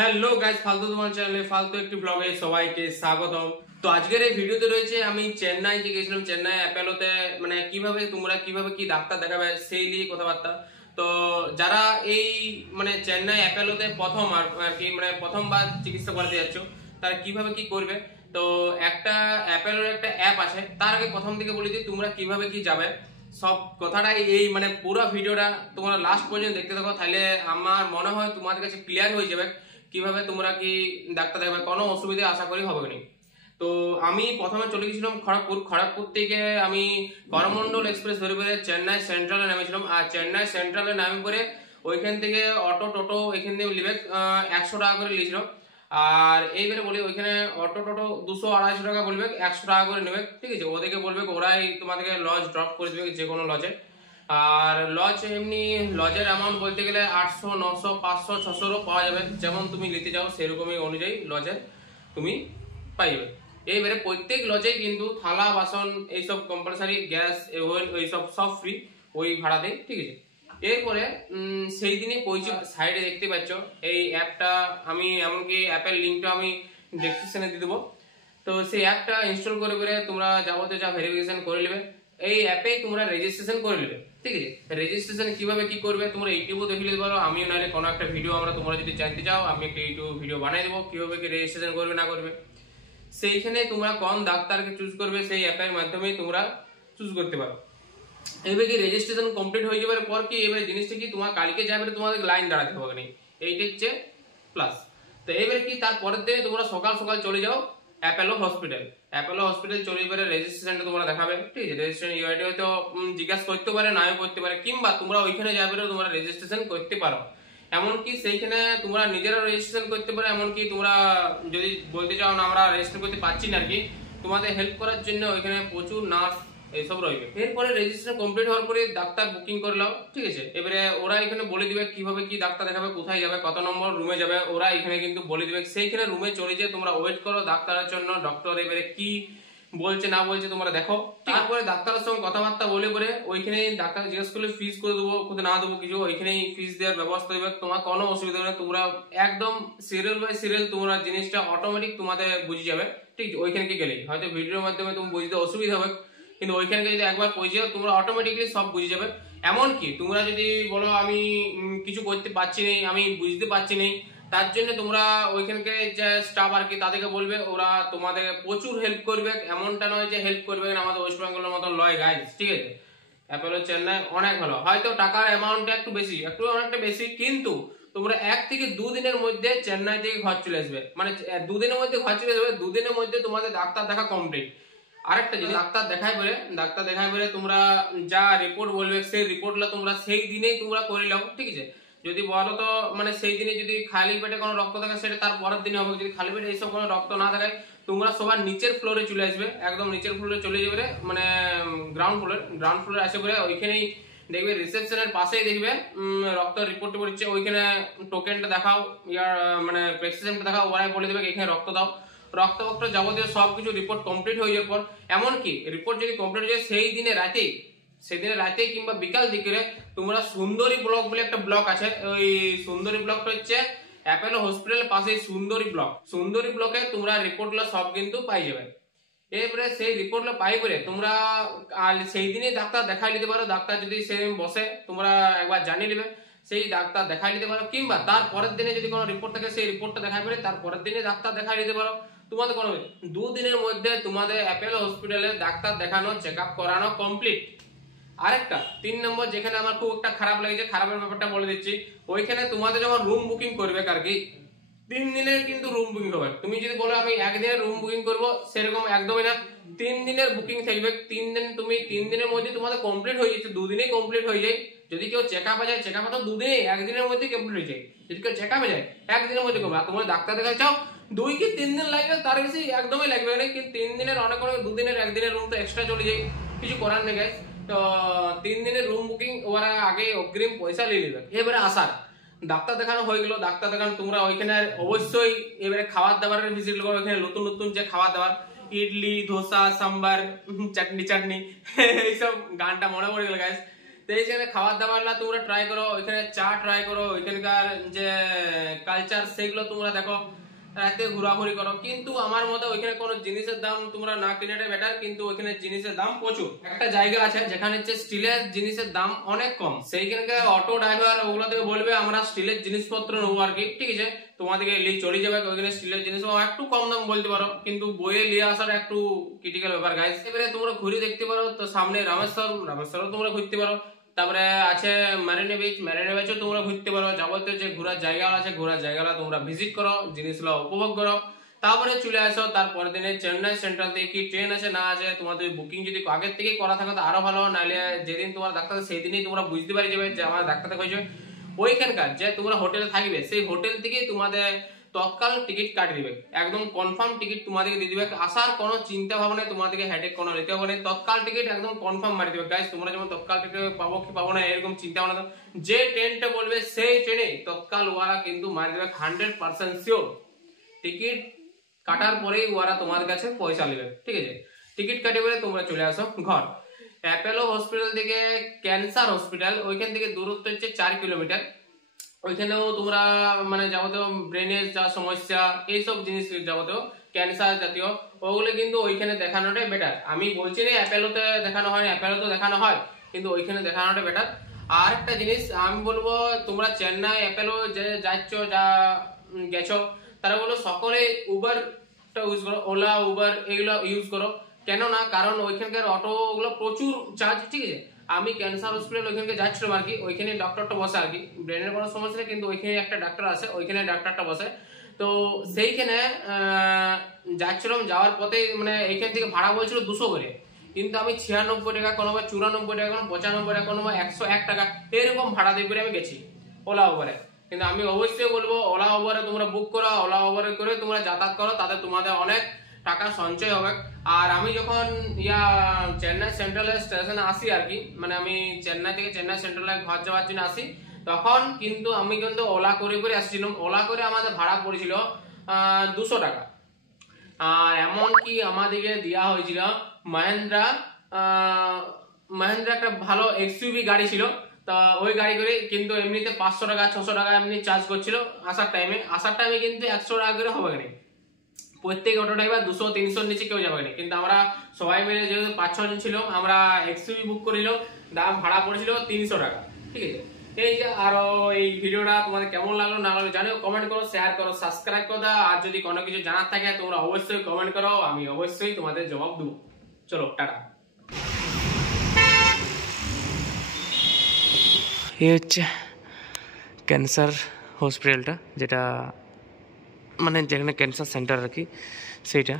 Hello guys, ফালতু তোমার চ্যানেলে ফালতু একটি ব্লগে সবাইকে স্বাগতম। তো আজকের এই ভিডিওতে রয়েছে আমি চেন্নাই যে গেছিলাম, চেন্নাই অ্যাপোলোতে মানে কিভাবে কি ডাক্তার দেখাবে সেই নিয়ে কথাবার্তা। তো যারা এই মানে চেন্নাই অ্যাপোলোতে প্রথম আর কি মানে প্রথমবার চিকিৎসা করাতে যাচ্ছ, তারা কিভাবে কি করবে। তো একটা অ্যাপোলোর একটা অ্যাপ আছে, তার আগে প্রথম থেকে বলি যে তোমরা কিভাবে কি যাবে সব কথাটাই এই মানে পুরো ভিডিওটা তোমরা লাস্ট পর্যন্ত দেখতে থাকো, তাহলে আমার মনে হয় তোমাদের কাছে ক্লিয়ার হয়ে যাবে কিভাবে তোমরা কি ডাক্তার দেখাবে, কোনো অসুবিধা আশা করি হবে না। তো আমি প্রথমে চলে গেছিলাম খড়গপুর থেকে আমি করমন্ডল এক্সপ্রেস ধরে পরে চেন্নাই সেন্ট্রালে নেমেছিলাম। আর চেন্নাই সেন্ট্রালে নামে পরে ওইখান থেকে টোটো এখান থেকে নেবে 100 টাকা করে নিয়েছিল। আর এইবারে বলি ওইখানে টোটো 200-250 টাকা বলবে, 100 টাকা করে নেবে, ঠিক আছে। ওদেরকে বলবে ওরাই তোমাদেরকে লজ ড্রপ করে দেবে যে কোনো লজে। আর লজ এমনি লজের অ্যামাউন্ট বলতে গেলে 800, 900, 500, 600 পাওয়া যাবে, যেমন তুমি নিতে যাও সেরকমই অনুযায়ী লজের তুমি পাইবে। এইবারে প্রত্যেক লজে কিন্তু থালা বাসন এইসব কম্পালসারি, গ্যাস ওভেন এইসব সব ফ্রি ওই ভাড়াতে, ঠিক আছে। এরপরে সেই দিনে পৌঁছে সাইডে দেখতে পাচ্ছ এই অ্যাপটা, আমি এমনকি অ্যাপের লিঙ্কটা আমি ডেসক্রিপশনে দিয়ে দেবো। তো সেই অ্যাপটা ইনস্টল করে করে তোমরা যাবতীয় যা ভেরিফিকেশন করে নেবে, এই অ্যাপে তোমরা রেজিস্ট্রেশন করে নেবে, ঠিক আছে। রেজিস্ট্রেশন কিভাবে কি করবে তোমরা ইউটিউবে দেখে নিতে পারো, আমিও নাহলে কোনো একটা ভিডিও তোমরা যদি জানতে চাও আমি একটা ইউটিউব ভিডিও বানিয়ে দেবো কিভাবে কি রেজিস্ট্রেশন করবে না করবে। সেইখানে তোমরা কোন ডাক্তারকে চুজ করবে সেই অ্যাপের মাধ্যমে তোমরা চুজ করতে পারো। এবার কি রেজিস্ট্রেশন কমপ্লিট হয়ে যাবার পর কি এবারে জিনিসটা কি তোমার কালকে যাবে তোমাদের লাইন দাঁড়াতে হবে না, এইটা হচ্ছে প্লাস। তো এবারে কি তারপরের দিনে তোমরা সকাল সকাল চলে যাও অ্যাপোলো হসপিটাল চলে যাবে, রেজিস্ট্রেশনটা তোমরা দেখাবে, ঠিক আছে। রেজিস্ট্রেশন ইউআইডি হয়তো জিজ্ঞাসা করতে পারে, নাও করতে পারে, কিংবা তোমরা ওইখানে যাবে তোমরা রেজিস্ট্রেশন করতে পারো। এমনকি সেইখানে তোমরা নিজেরাও রেজিস্ট্রেশন করতে পারো। এমনকি তোমরা যদি বলতে চাও না আমরা রেজিস্টার করতে পারছি না আর কি, তোমাদের হেল্প করার জন্য ওইখানে প্রচুর নার্স এইসব রয়েছে। এরপরে রেজিস্ট্রেশন কমপ্লিট হওয়ার পরে ডাক্তার বুকিং করলাম, ঠিক আছে। এবারে ওরা এখানে বলে দিবে কিভাবে কি ডাক্তার দেখাবে, কোথায় যাবে, কত নম্বর রুমে যাবে, ওরা এখানে কিন্তু বলে দিবে। সেইখানে রুমে চলে যেয়ে তোমরা ওয়েট করো ডাক্তারের জন্য। ডক্টর এবারে কি বলছে না বলছে তোমরা দেখো, তারপরে ডাক্তারের সঙ্গে কথাবার্তা বলে পরে ওইখানে ডাক্তার জিজ্ঞেস করলে ফিস করে দেবো, কোথায় না দেবো কিছু, ওইখানেই ফিস দেওয়ার ব্যবস্থা হবে। তোমার কোনো অসুবিধা হবে না, তোমরা একদম সিরিয়াল বাই সিরিয়াল তোমরা জিনিসটা অটোমেটিক তোমাদের বুঝে যাবে, ঠিক আছে। ওইখানে গেলেই হয়তো ভিডিওর মাধ্যমে তুমি বুঝতে অসুবিধা হবে, কিন্তু ওইখানে যদি একবার পৌঁছে যাও তোমরা অটোমেটিকলি সব বুঝে যাবে। এমনকি তোমরা যদি বলো আমি কিছু করতে পারছি না, আমি বুঝতে পারছি না, তার জন্য তোমরা ওইখানকে যে স্টাফ আর কি তাদেরকে বলবে, ওরা তোমাদের প্রচুর হেল্প করবে। এমনটা নয় যে হেল্প করবে না আমাদের ওয়েস্ট বেঙ্গলের মতন লয় গাইজ, ঠিক আছে। অ্যাপোলো চেন্নাই অনেক ভালো, হয়তো টাকার অ্যামাউন্টটা একটু অনেকটা বেশি, কিন্তু তোমরা 1 থেকে 2 দিনের মধ্যে চেন্নাই থেকে ঘর চলে আসবে। মানে 2 দিনের মধ্যে ঘর চলে আসবে, 2 দিনের মধ্যে তোমাদের ডাক্তার দেখা কমপ্লিট। আরেকটা জিনিস, ডাক্তার দেখায় পরে তোমরা যা রিপোর্ট বলবে সেই রিপোর্টটা তোমরা সেই দিনেই তোমরা করে নাও, ঠিক আছে। যদি বলো তো মানে সেই দিনে যদি খালি পেটে কোনো রক্ত থাকে সেটা তার পরের দিনে হবে। যদি খালি পেটে এইসব কোনো রক্ত না থাকে তোমরা সবার নিচের ফ্লোরে চলে আসবে, একদম নিচের ফ্লোরে চলে যাবে, মানে গ্রাউন্ড ফ্লোরে আসে পরে ওইখানেই দেখবে রিসেপশনের পাশেই দেখবে রক্ত রিপোর্ট হচ্ছে, ওইখানে টোকেনটা দেখাও, ইয়ার মানে প্রেসক্রিপশনটা দেখাও, ওরাই বলে দেবে এখানে রক্ত দাও। রক্ত যাবতীয় সবকিছু রিপোর্ট কমপ্লিট হয়ে যাওয়ার পর, এমনকি রিপোর্ট যদি কমপ্লিট হয়ে যায় সেদিনে রাতেই কিংবা বিকাল দিকে তোমরা সুন্দরী ব্লক বলে একটা ব্লক আছে, ওই সুন্দরী ব্লকটা হচ্ছে অ্যাপোলো হসপিটালের পাশে সুন্দরী ব্লকে তোমরা রিপোর্টগুলো সব কিন্তু পাই যাবে। এরপরে সেই রিপোর্টগুলো পাই করে তোমরা সেই দিনে ডাক্তার দেখাই নিতে পারো। ডাক্তার যদি সেদিন বসে তোমরা একবার জানিয়ে নেবে, সেই ডাক্তার দেখাই নিতে পারো। কিংবা তার পরের দিনে যদি কোনো রিপোর্ট থাকে সেই রিপোর্টটা দেখাই করে তার পরের দিনে ডাক্তার দেখাই নিতে পারো। তোমাদের কোনো 2 দিনের মধ্যে তোমাদের অ্যাপোলো হসপিটালে ডাক্তার দেখানো, চেক আপ করানো কমপ্লিট। আরেকটা 3 নম্বর যেখানে আমার খুব একটা খারাপ লেগেছে, খারাপের ব্যাপারটা বলে দিচ্ছি। ওইখানে তোমাদের যখন রুম বুকিং করবে আর কি, 3 দিনের কিন্তু রুম বুকিং হবে। তুমি যদি বলো আমি 1 দিনের রুম বুকিং করবো, সেরকম একদমই না, 3 দিনের বুকিং থাকবে। 3 দিন তুমি 3 দিনের মধ্যে তোমাদের কমপ্লিট হয়ে যাচ্ছে, 2 দিনেই কমপ্লিট হয়ে যায়। যদি কেউ চেক আপে যায়, চেক আপ তো 2 দিনে 1 দিনের মধ্যে কমপ্লিট হয়ে যায়। যদি কেউ চেক আপে যায় 1 দিনের মধ্যে কমপ্লিট। আর তোমরা ডাক্তার দেখাতে চাও 2 কি 3 দিন লাগবে, তার বেশি একদমই লাগবে না। কিন্তু 3 দিনের অনেক 2 দিনের 1 দিনের রুম তো এক্সট্রা চলে যায়, কিছু করার নেই গাইস। তো 3 দিনের রুম বুকিং ওরা আগে অগ্রিম পয়সা নিয়ে নেবে। এবারে আসার ডাক্তার দেখানো হয়ে গেল, ডাক্তার দেখানো তোমরা ওইখানে অবশ্যই এবারে খাবার দাবারের ভিজিট করো। ওইখানে নতুন নতুন যে খাবার দাবার, ইডলি, ধোসা, সাম্বার, চাটনি এইসব গানটা মনে পড়ে গেল গাইস। তো এইখানে খাবার দাবারটা তোমরা ট্রাই করো, ওইখানে চা ট্রাই করো, ওইখানকার যে কালচার সেগুলো তোমরা দেখো, রাতে ঘোরাঘুরি করো। কিন্তু আমার মতে ওইখানে কোনো জিনিসের দাম তোমরা না কিনাটাই বেটার, কিন্তু ওইখানে জিনিসের দাম প্রচুর। একটা জায়গা আছে যেখানে হচ্ছে স্টিলের জিনিসের দাম অনেক কম, সেইখানকার অটো ড্রাইভার ওগুলো থেকে বলবে আমরা স্টিলের জিনিসপত্র নেবো আর কি, ঠিক আছে, তোমাদেরকে চলে যাবে ওইখানে স্টিলের জিনিস একটু কম দাম বলতে পারো, কিন্তু বইয়ে নিয়ে আসাটা একটু ক্রিটিক্যাল ব্যাপার গাইস। এবারে তোমরা ঘুরে দেখতে পারো, তো সামনে রামেশ্বরম তোমরা ঘুরতে পারো, তারপরে আছে মেরিনা বিচও তোমরা ঘুরতে পারো। যাবতীয় যে ঘোরার জায়গা আছে, ঘোরার জায়গাটা তোমরা ভিজিট করো, জিনিসগুলো উপভোগ করো, তারপরে চলে আসো তারপরের দিনে চেন্নাই সেন্ট্রাল থেকে কি ট্রেন আছে না আছে। তোমাদের বুকিং যদি আগের থেকে করা থাকে তো আরো ভালো, নাহলে যেদিন তোমার ডাক্তার সেই দিনই তোমরা বুঝতে পারি যাবে যে আমার ডাক্তার দেখাইছে। ওইখানকার যে তোমরা হোটেলে থাকবে সেই হোটেল থেকে তোমাদের তৎকাল টিকিট কাটিয়ে দিবে, একদম কনফার্ম টিকিট তোমাদেরকে দিয়ে দিবে। আসার কোনো চিন্তা ভাবনা তোমাদেরকে হেডেক কোনো নিতে হবে না, তৎকাল টিকিট একদম কনফার্ম মারি দিবে গাইস। তোমরা যেমন তৎকাল টিকিট পাবো কি পাবো না এরকম চিন্তা ভাবনা, যে ট্রেনটা বলবে সেই ট্রেনে তৎকাল ওরা কিন্তু মারি দেবে 100% শিওর। টিকিট কাটার পরেই ওরা তোমার কাছে পয়সা নেবে, ঠিক আছে। টিকিট কাটিয়ে বলে তোমরা চলে আসো ঘর। অ্যাপোলো হসপিটাল থেকে ক্যান্সার হসপিটাল, ওইখান থেকে দূরত্ব হচ্ছে 4 কিলোমিটার। ওইখানেও তোমরা মানে যাবতীয় ব্রেনের যা সমস্যা এইসব জিনিস যাবতীয় ক্যান্সার জাতীয় ওগুলো কিন্তু ওইখানে দেখানোটাই বেটার। আমি বলছি না অ্যাপোলোতে দেখানো হয়, অ্যাপোলোতে দেখানো হয়, কিন্তু ওইখানে দেখানোটা বেটার। আর একটা জিনিস আমি বলবো, তোমরা চেন্নাই অ্যাপোলো যে যাচ্ছ যা গেছো, তারা বলো সকলে উবারটা ইউজ করো, ওলা উবার এগুলো ইউজ করো। কেন না, কারণ ওইখানকার অটো গুলো প্রচুর চার্জ, ঠিক আছে। আমি ক্যান্সার হসপিটাল ওইখানে যাচ্ছিলাম আর কি, ওইখানে ডক্টরটা বসে আর কি, ব্রেনের কোনো সমস্যা নেই, কিন্তু ওইখানে একটা ডাক্তার আছে, ওইখানে ডাক্তারটা বসে। তো সেইখানে যাচ্ছিলাম, যাওয়ার পথে মানে এইখান থেকে ভাড়া বলছিল 200 করে, কিন্তু আমি 96 টাকা, কোনো 94 টাকা, কোনো 95 টাকা, কোনো 101 টাকা এরকম ভাড়া দিয়ে করে আমি গেছি ওলা উবারে। কিন্তু আমি অবশ্যই বলবো ওলা উবারে তোমরা বুক করো, ওলা উবারে করে তোমরা যাতায়াত করো, তাতে তোমাদের অনেক টাকা সঞ্চয় হবে। আর আমি যখন চেন্নাই সেন্ট্রাল স্টেশনে আসি আর কি, মানে আমি চেন্নাই থেকে চেন্নাই সেন্ট্রালে ঘর যাওয়ার জন্য আসি, তখন কিন্তু আমি কিন্তু ওলা করে আসছিলাম। ওলা করে আমাদের ভাড়া পড়েছিল 200 টাকা। আর এমনকি আমাদেরকে দেওয়া হয়েছিল মহেন্দ্রা একটা ভালো এক্সইউভি গাড়ি ছিল, তা ওই গাড়ি করে কিন্তু এমনিতে 500 টাকা 600 টাকা এমনি চার্জ করছিল আসার টাইমে কিন্তু 100 টাকা করে হবে না। প্রত্যেক অটো ড্রাইভার 200-300 নিচে কেউ যাবে না, কিন্তু আমরা সবাই মিলে যেহেতু 5-6 জন ছিলাম, আমরা এক্সইউভি বুক করিল, দাম ভাড়া পড়েছিল 300 টাকা, ঠিক আছে। এই যে আরো এই ভিডিওটা তোমাদের কেমন লাগলো না লাগলো জানিও, কমেন্ট করো, শেয়ার করো, সাবস্ক্রাইব করো। আর যদি কোনো কিছু জানার থাকে তোমরা অবশ্যই কমেন্ট করো, আমি অবশ্যই তোমাদের জবাব দেবো। চলো টাটা। এই হচ্ছে ক্যান্সার হসপিটালটা, যেটা মানে যেখানে ক্যান্সার সেন্টার আর কি, সেইটা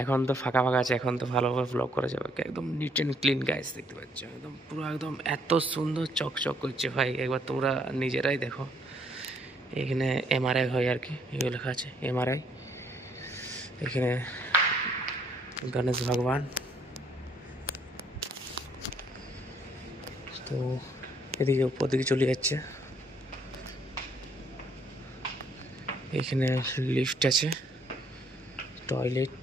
এখন তো ফাঁকা আছে, এখন তো ভালোভাবে ব্লগ করা যাবে। একদম নিট অ্যান্ড ক্লিন গাইস, দেখতে পাচ্ছ একদম পুরো একদম এত সুন্দর চকচক করছে ভাই, একবার তোমরা নিজেরাই দেখো। এখানে এমআরআই হয় আর কি, এগুলো লেখা আছে এমআরআই। এখানে গণেশ ভগবান, তো এদিকে উপর দিকে চলে যাচ্ছে। এখানে লিফট আছে, টয়লেট,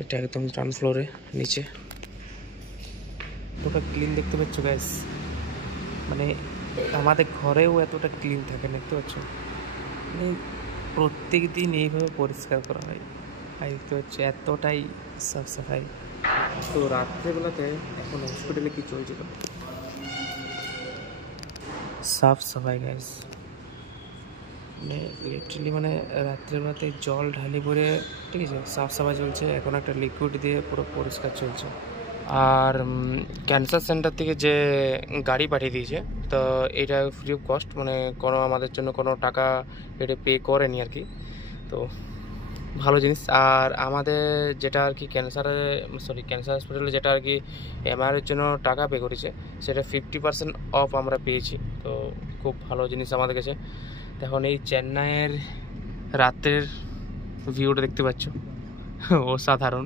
এটা একদম গ্রাউন্ড ফ্লোরে নিচে। এতটা ক্লিন দেখতে পাচ্ছ গ্যাস, মানে আমাদের ঘরেও এতটা ক্লিন থাকে না, দেখতে পাচ্ছ, মানে প্রত্যেক দিন এইভাবে পরিষ্কার করা হয়। দেখতে পাচ্ছ এতটাই সাফ সাফাই। তো রাত্রেবেলাতে এখন হসপিটালে কি চলছিল, সাফ সাফাই গ্যাস, মানে লিটারালি মানে রাত্রেবেলাতে জল ঢালি পরে, ঠিক আছে, সাফ সাফাই চলছে। এখন একটা লিকুইড দিয়ে পুরো পরিষ্কার চলছে। আর ক্যান্সার সেন্টার থেকে যে গাড়ি পাঠিয়ে দিয়েছে, তো এটা ফ্রি অফ কস্ট, মানে কোনো আমাদের জন্য কোনো টাকা এটা পে করেনি আর কি, তো ভালো জিনিস। আর আমাদের যেটা আর কি ক্যান্সার হসপিটালে যেটা আর কি এমআরআইয়ের জন্য টাকা পে করেছে, সেটা 50% অফ আমরা পেয়েছি, তো খুব ভালো জিনিস আমাদের কাছে। এখন এই চেন্নাইয়ের রাতের ভিউটা দেখতে পাচ্ছ, অসাধারণ,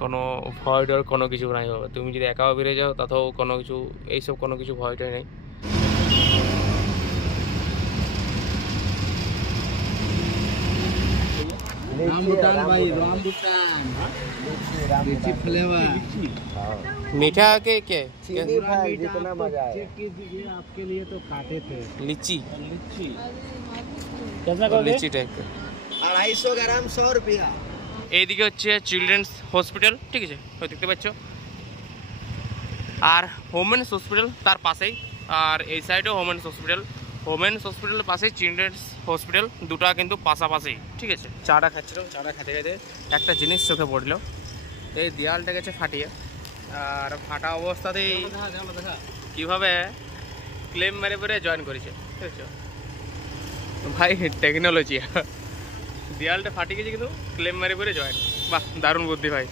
কোনো ভয় ডর কোনো কিছু নাই বাবা। তুমি যদি একাও বেরিয়ে যাও তাতেও কোনো কিছু এইসব কোনো কিছু ভয় টয় নেই। रामबुटान भाई, रामबुटान लीची फ्लेवर। मीठा के क्या चीनी भाई जितना मजा है। चेक कीजिए, आपके लिए तो काटे थे। लीची लीची कैसा लीची टाइप 250 ग्राम 100 रुपया। এইদিকে হচ্ছে চিলড্রেন্স হসপিটাল, ঠিক আছে, ওই দেখতে পাচ্ছ, আর ওমেন্স হসপিটাল তার পাশেই, আর এই সাইডেও ওমেন্স হসপিটাল। ওমেন্স হসপিটালের পাশেই চিলড্রেন্স হসপিটাল, দুটো কিন্তু পাশাপাশি, ঠিক আছে। চাটা খাচ্ছিলাম, চাটা খেতে খেতে একটা জিনিস চোখে পড়লো, এই দেয়ালটা গেছে ফাটিয়ে, আর ফাটা অবস্থাতেই কীভাবে ক্লেম মেরে পরে জয়েন করেছে, ঠিক আছে ভাই, টেকনোলজি। দেয়ালটা ফাটি গেছে কিন্তু ক্লেম মেরে পরে জয়েন, বাহ দারুণ বুদ্ধি ভাই।